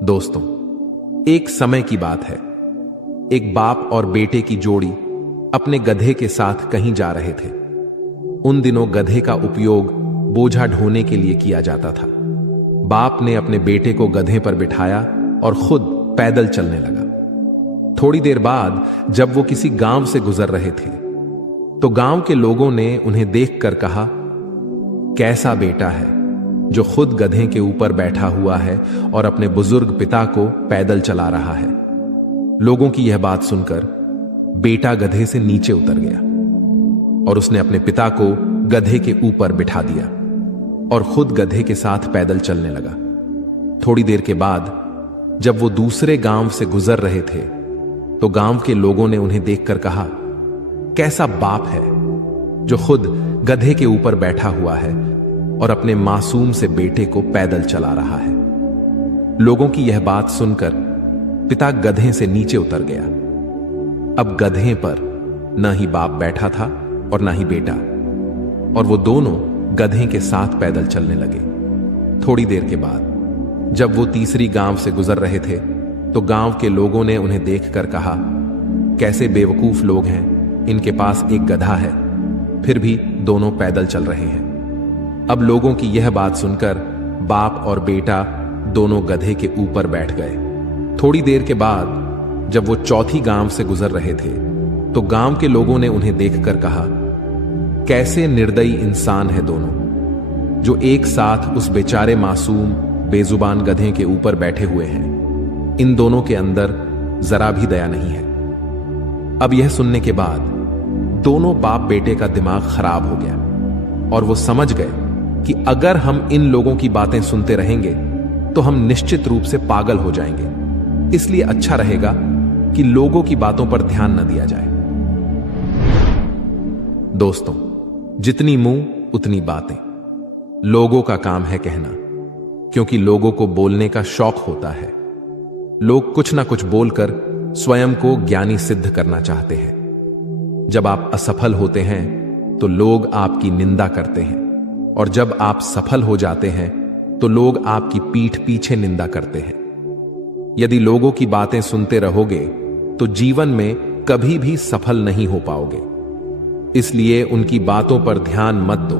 दोस्तों, एक समय की बात है। एक बाप और बेटे की जोड़ी अपने गधे के साथ कहीं जा रहे थे। उन दिनों गधे का उपयोग बोझा ढोने के लिए किया जाता था। बाप ने अपने बेटे को गधे पर बिठाया और खुद पैदल चलने लगा। थोड़ी देर बाद जब वो किसी गांव से गुजर रहे थे तो गांव के लोगों ने उन्हें देखकर कहा, कैसा बेटा है जो खुद गधे के ऊपर बैठा हुआ है और अपने बुजुर्ग पिता को पैदल चला रहा है। लोगों की यह बात सुनकर बेटा गधे से नीचे उतर गया और उसने अपने पिता को गधे के ऊपर बिठा दिया और खुद गधे के साथ पैदल चलने लगा। थोड़ी देर के बाद जब वो दूसरे गांव से गुजर रहे थे तो गांव के लोगों ने उन्हें देखकर कहा, कैसा बाप है जो खुद गधे के ऊपर बैठा हुआ है और अपने मासूम से बेटे को पैदल चला रहा है। लोगों की यह बात सुनकर पिता गधे से नीचे उतर गया। अब गधे पर न ही बाप बैठा था और न ही बेटा, और वो दोनों गधे के साथ पैदल चलने लगे। थोड़ी देर के बाद जब वो तीसरी गांव से गुजर रहे थे तो गांव के लोगों ने उन्हें देखकर कहा, कैसे बेवकूफ लोग हैं, इनके पास एक गधा है फिर भी दोनों पैदल चल रहे हैं। अब लोगों की यह बात सुनकर बाप और बेटा दोनों गधे के ऊपर बैठ गए। थोड़ी देर के बाद जब वो चौथी गांव से गुजर रहे थे तो गांव के लोगों ने उन्हें देखकर कहा, कैसे निर्दयी इंसान है दोनों, जो एक साथ उस बेचारे मासूम बेजुबान गधे के ऊपर बैठे हुए हैं। इन दोनों के अंदर जरा भी दया नहीं है। अब यह सुनने के बाद दोनों बाप बेटे का दिमाग खराब हो गया और वो समझ गए कि अगर हम इन लोगों की बातें सुनते रहेंगे तो हम निश्चित रूप से पागल हो जाएंगे। इसलिए अच्छा रहेगा कि लोगों की बातों पर ध्यान न दिया जाए। दोस्तों, जितनी मुंह उतनी बातें। लोगों का काम है कहना, क्योंकि लोगों को बोलने का शौक होता है। लोग कुछ ना कुछ बोलकर स्वयं को ज्ञानी सिद्ध करना चाहते हैं। जब आप असफल होते हैं तो लोग आपकी निंदा करते हैं, और जब आप सफल हो जाते हैं तो लोग आपकी पीठ पीछे निंदा करते हैं। यदि लोगों की बातें सुनते रहोगे तो जीवन में कभी भी सफल नहीं हो पाओगे। इसलिए उनकी बातों पर ध्यान मत दो।